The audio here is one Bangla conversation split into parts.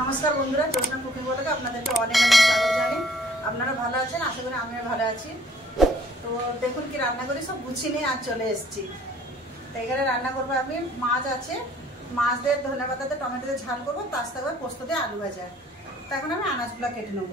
नमस्कार बंधुरा जोशना कुकिंग ब्लगे आपनादेरके अनेक अनेक स्वागत जानी। आपनारा भालो आछेन, आशा करी आमिও भालो आছি। तो देखुन कि रान्ना करी सब गुছিয়ে নিয়ে आज चले एसेছি। तो এখানে রান্না করব আমি মাছ আছে, মাছ দিয়ে ধনেপাতা দিয়ে টমেটো দিয়ে ঝাল করব, তার সাথে পোস্ত দিয়ে আলু ভাজা। তো এখন আমি আনাজগুলো কেটে নেব।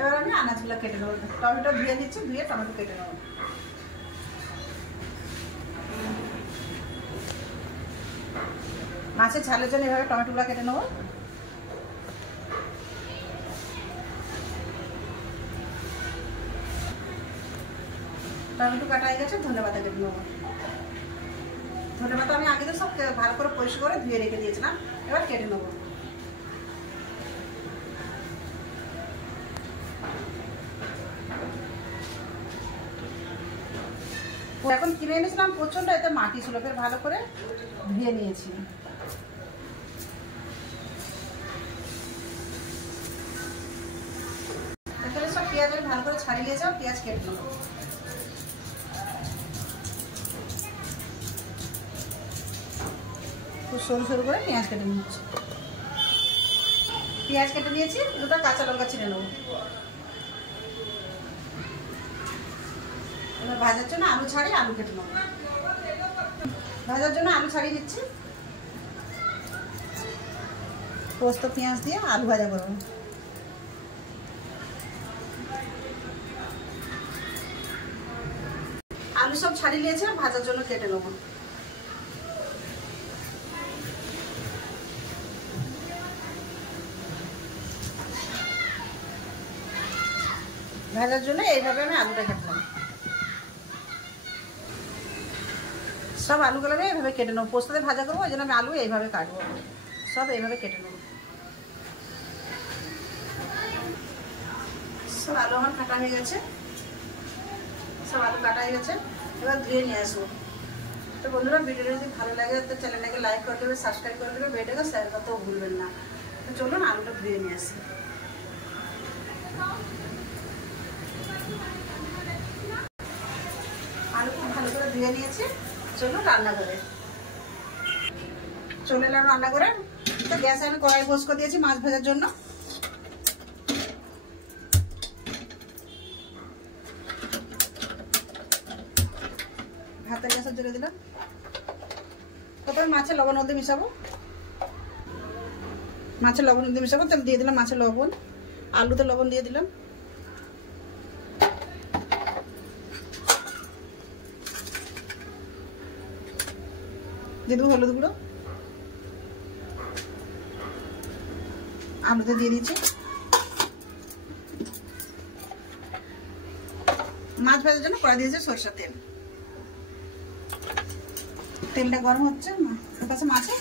এবার আমি আনাজগুলো কেটে নেব। টমেটো ধুয়ে নিচ্ছি, ধুয়ে টমেটো কেটে নেব। মাছের ঝালের জন্য এভাবে টমেটোগুলো কেটে নেব। টমেটো কাটা হয়ে গেছে, ধনেপাতা কেটে নেব। ধনেপাতা আমি আগে তো সব ভালো করে পরিষ্কার করে ধুয়ে রেখে দিয়েছিলাম, এবার কেটে নেব। এখন কিনে এনেছিলাম প্রচন্ড, এতে মাটি ছিল, ফের ভালো করে ধুয়ে নিয়েছি। এখানে সব পেঁয়াজ ভালো করে ছাড়িয়ে নিয়েছি, পেঁয়াজ কেটে নেব। খুব সরু সরু করে পেঁয়াজ কেটে নিচ্ছি। পেঁয়াজ কেটে নিয়েছি, দুটো কাঁচা লঙ্কা ছিঁড়ে নেব। এবার ভাজার জন্য আলু ছাড়িয়ে আলু কেটে নেব। ভাজার জন্য আলু ছাড়িয়ে দিচ্ছি। পোস্ত পেঁয়াজ দিয়ে আলু ভাজা করব। আলু সব ছাড়িয়ে নিয়েছে, ভাজার জন্য কেটে নেব। ভাজার জন্য এইভাবে আমি আলুটা কাটলাম। সব আলুগুলো এইভাবে কেটে নেবো। পোস্তাতে ভাজা করবো, ওই জন্য আমি আলু এইভাবে কাটবো। সব এইভাবে কেটে নেবো। সব আলু আমার কাটা হয়ে গেছে, সব আলু কাটা হয়ে গেছে। এবার ধুয়ে নিয়ে আসবো। তো বন্ধুরা, ভিডিওটা যদি ভালো লাগে তো চ্যানেলটাকে লাইক করে দেবে, সাবস্ক্রাইব করে দেবে, ভিডিওটাকে শেয়ার করতেও ভুলবেন না। তো চলুন আলুটা ধুয়ে নিয়ে আসি। আলু খুব ভালো করে ধুয়ে নিয়েছি, চলুন রান্না করে। চলে এলাম রান্না করে। তো গ্যাসে আমি কড়াই বসিয়ে দিয়েছি মাছ ভাজার জন্য। ভাতের গ্যাসে জেলে দিলাম। প্রথমে মাছের লবণ হলদি মিশাবো। মাছের লবণ হলদি মিশাবো, তাহলে দিয়ে দিলাম মাছের লবণ। আলুতে লবণ দিয়ে দিলাম। দিয়ে দেবো হলুদ গুঁড়ো। আলুতে দিয়ে দিচ্ছি। মাছ ভাজার জন্য কড়াই দিয়েছে সরষের তেল। তেলটা গরম হচ্ছে, পাশে মাছে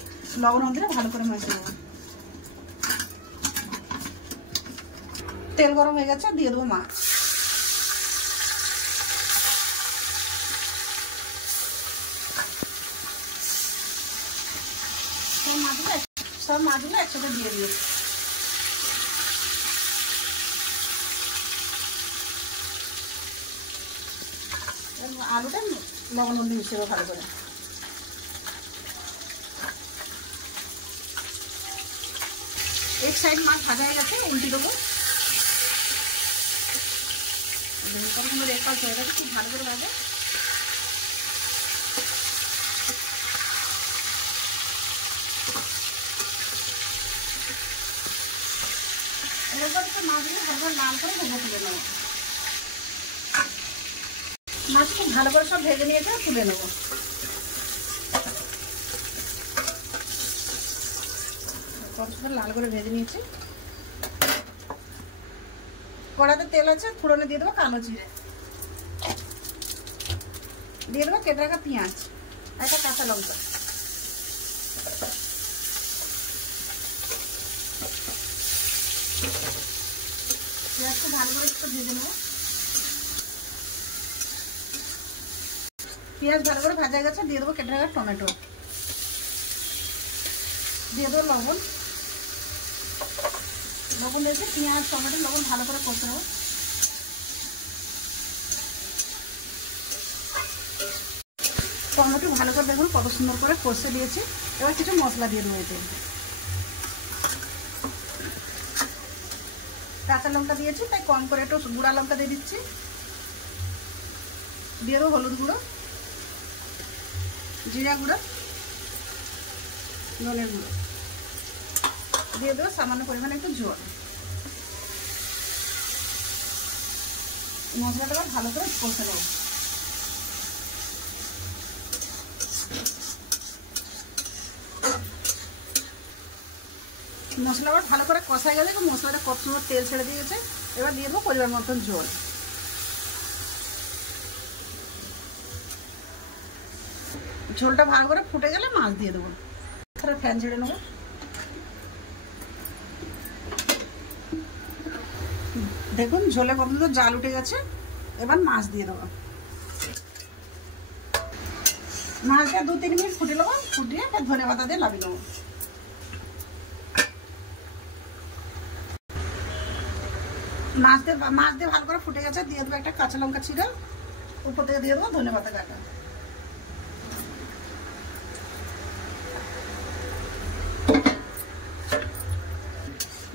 লবণ হলদিটা ভালো করে মেখে দেবো। তেল গরম হয়ে গেছে, দিয়ে দেবো মাছ। সব মাছগুলো একসাথে দিয়ে দিয়েছি। আলুটা লবণ হলদি মিশিয়ে ভালো করে। এক সাইড মাছ ভাজা হয়ে গেছে, উল্টে দেবো। রেড পাল্ট হয়ে গেছে, খুব ভালো করে ভাজা। এরপর মাছগুলো ভালো করে লাল করে ভেজে তুলে নেবো। মাছ খুব ভালো করে সব ভেজে নিয়েছে, তুলে নেবো। লাল করে ভেজে নিয়েছি। কড়াতে তেল আছে, ফোড়নে দিয়ে দেবো কালো জিরে, দিয়ে দেবো কেটে রাখা পেঁয়াজ, একটা কাঁচা লঙ্কা। পেঁয়াজটা ভালো করে একটু ভেজে নেবো। পেঁয়াজ ভালো করে ভাজা গেছে, দিয়ে দেবো কেটে রাখা টমেটো, দিয়ে দেবো লবণ, লবণ দিয়েছি, পেঁয়াজ টমেটো লবণ ভালো করে কষে নেব। টমেটো ভালো করে দেখুন কত সুন্দর করে কষে দিয়েছি। এবার কিছু মশলা দিয়ে দেবো এতে। কাঁচা লঙ্কা দিয়েছি, তাই কম করে একটু গুঁড়া লঙ্কা দিয়ে দিচ্ছি। দিয়ে দেবো হলুদ গুঁড়ো, জিরা গুঁড়ো, ধনে গুঁড়ো, দিয়ে দেবো সামান্য পরিমাণে একটু জল। মশলাটা ভালো করে কষে নেব। মশলা আবার ভালো করে কষাই গেলে মশলাটা কত সুন্দর তেল ছেড়ে দিয়েছে। এবার দিয়ে দেবো পরিমাণ মতন জল। ঝোলটা ভালো করে ফুটে গেলে মাছ দিয়ে দেবো। ফ্যান ছেড়ে নেবো। দেখুন ঝোলে কত সুন্দর জাল উঠে গেছে। এবার মাছ দিয়ে দেবো। মাছটা 2-3 মিনিট ফুটে নেবো। ফুটিয়ে ধনে পাতা দিয়ে নামিয়ে নেবো। মাছ দিয়ে ভালো করে ফুটে গেছে। দিয়ে দেবো একটা কাঁচা লঙ্কা ছিঁড়ে, উপর থেকে দিয়ে দেবো ধনে পাতা কাটা।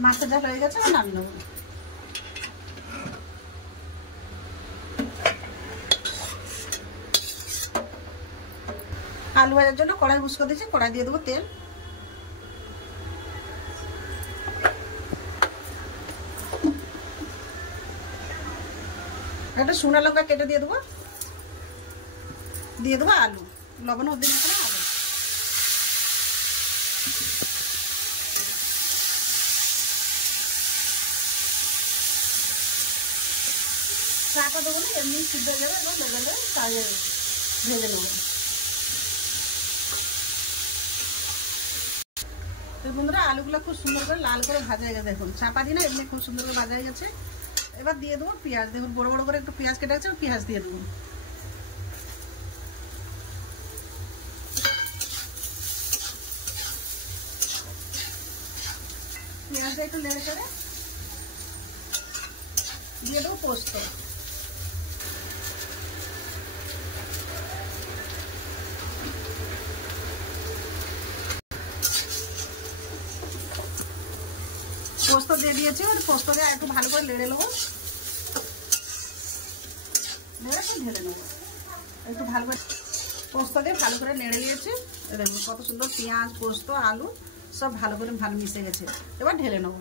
মাছটা যা হয়ে গেছে নামিয়ে নেবো। আলু ভাজার জন্য কড়াই বসিয়ে দিয়েছি। কড়াই দিয়ে দেবো তেল। একটা শুকনো লঙ্কা কেটে দিয়ে দেবো। দিয়ে দেবো আলু, লবণ হতে দিচ্ছি না। আলু চাটা দেবো না, এমনি সিদ্ধ হয়ে যাবে। এবং লেগে তাই ভেজে নেবো। বন্ধুরা আলুগুলো খুব সুন্দর করে লাল করে ভাজা হয়ে গেছে। দেখুন চাপা দিই না, এমনি খুব সুন্দর করে ভাজা হয়ে গেছে। এবার দিয়ে দেবো পেঁয়াজ। দেখুন বড় বড় করে একটু পেঁয়াজ কেটে আছে, পেঁয়াজ দিয়ে দেবো। পেঁয়াজটা একটু নেড়ে চেড়ে দিয়ে দেবো পোস্ত। পোস্ত দিয়ে দিয়েছি। পোস্ত দিয়ে একটু ভালো করে নেড়ে নেবো। নেড়ে একটু ঢেলে নেবো। একটু ভালো করে পোস্ত দিয়ে ভালো করে নেড়ে নিয়েছি। দেখুন কত সুন্দর পেঁয়াজ পোস্ত আলু সব ভালো করে মিশে গেছে। এবার ঢেলে নেবো।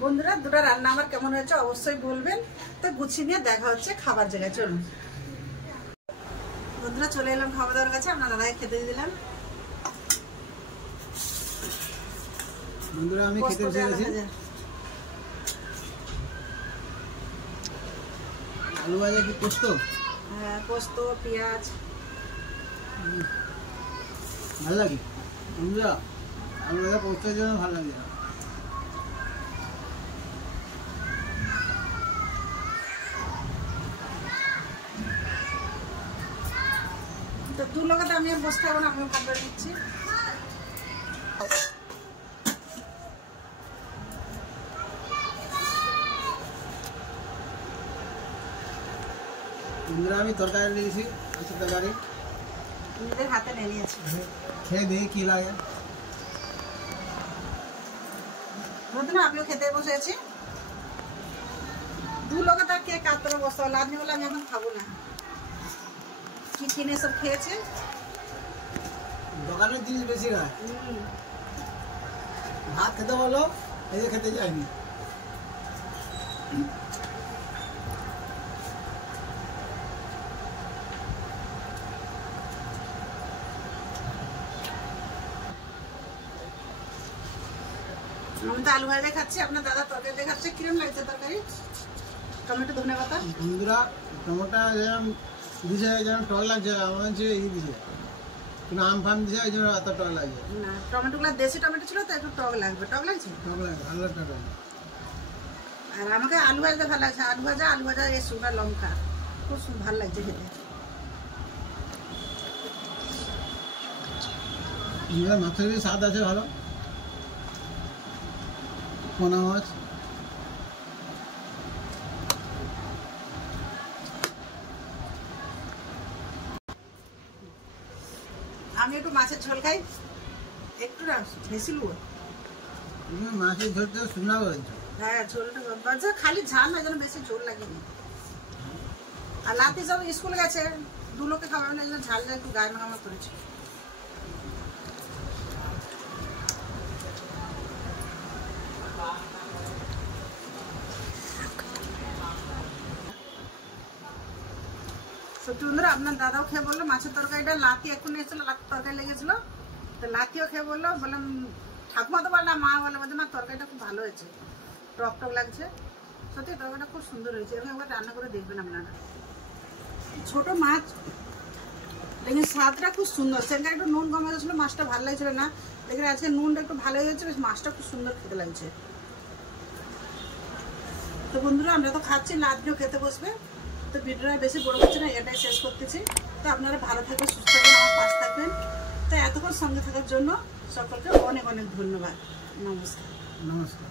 বন্ধুরা দুটো রান্না আমার কেমন হয়েছে অবশ্যই বলবেন। তো গুছিয়ে নিয়ে দেখা হচ্ছে খাবার জায়গায়। চলুন বন্ধুরা, চলে এলাম খাওয়া দাওয়ার কাছে। আপনার দাদাকে খেতে দিয়ে দিলাম। বন্ধুরা আমি খেতে বসে গেছি। আলু ভাজা কি পোস্ত? হ্যাঁ পোস্ত পেঁয়াজ ভালো লাগে। বন্ধুরা আলু ভাজা পোস্তের জন্য ভালো লাগে। তো দু লোকে আমি বসতে পারবো না, আমিও খাবার দিচ্ছি। বন্ধুরা আমি তরকারি নিয়েছি। তরকারি নিজের হাতে নিয়ে নিয়েছি। খেয়ে দেখি কি লাগে। বন্ধুরা আমিও খেতে বসেছি। দু লোকে তো কে কাতরে বসতে হলো। আপনি বলে আমি এখন খাবো না। কি কিনে সব খেয়েছে। দোকানের জিনিস বেশি খায়। ভাত খেতে বলো, এই যে খেতে যায়নি। আমি তো আলু ভাজা খাচ্ছি, আপনার দাদা তরকারি দেখাচ্ছে। কিরম লাগছে তরকারি? টমেটো ধনে পাতা। বন্ধুরা টমেটো যেরকম দিছে, যেরকম টল লাগছে আমার হচ্ছে এই দিছে। কিন্তু আম ফাম দিছে ওই জন্য এত টক লাগে না, টমেটোগুলো দেশি টমেটো ছিল তো একটু টক লাগবে। টক লাগছে? টক লাগে, ভালো টক লাগে। আর আমাকে আলু ভাজতে ভালো লাগছে। আলু ভাজা এই শুকনো লঙ্কা খুব ভালো লাগছে খেতে। মাছের স্বাদ আছে ভালো। পোনা মাছ আমি একটু মাছের ঝোল খাই, একটু না বেশি লুবো। মাছের ঝোলটা শুকনা করেছো? হ্যাঁ, ঝোলটা খালি ঝাল না, যেন বেশি ঝোল লাগেনি। আর লাতি সব স্কুল গেছে, 2 লোকে খাওয়াবে না, ঝালটা একটু গায়ে মাখামা করেছে। সত্যি বন্ধুরা, আপনার দাদাও খেয়ে বললো মাছের তরকারিটা, লাতি এখন এসেছিল, লাতির তরকারি লেগেছিল, তো লাতিও খেয়ে বললো, বললাম ঠাকুমা তো বললাম, মা বলে বলছে মা তরকারিটা খুব ভালো হয়েছে, টক টক লাগছে। সত্যি তরকারিটা খুব সুন্দর হয়েছে, এরকম একবার রান্না করে দেখবেন আপনারা। ছোট মাছ দেখুন, স্বাদটা খুব সুন্দর। সেখানে একটু নুন কমা গেছিলো, মাছটা ভালো লাগছিল না। দেখুন আজকে নুনটা একটু ভালো হয়ে গেছে, বেশ মাছটা খুব সুন্দর খেতে লাগছে। তো বন্ধুরা, আমরা তো খাচ্ছি, লাতিও খেতে বসবে। তো ভিডিওটা বেশি বড় হচ্ছে না, এটাই শেষ করতেছি। তো আপনারা ভালো থাকবেন, সুস্থ থাকবেন, আমার পাশে থাকবেন। তো এতক্ষণ সঙ্গে থাকার জন্য সকলকে অনেক অনেক ধন্যবাদ। নমস্কার। নমস্কার।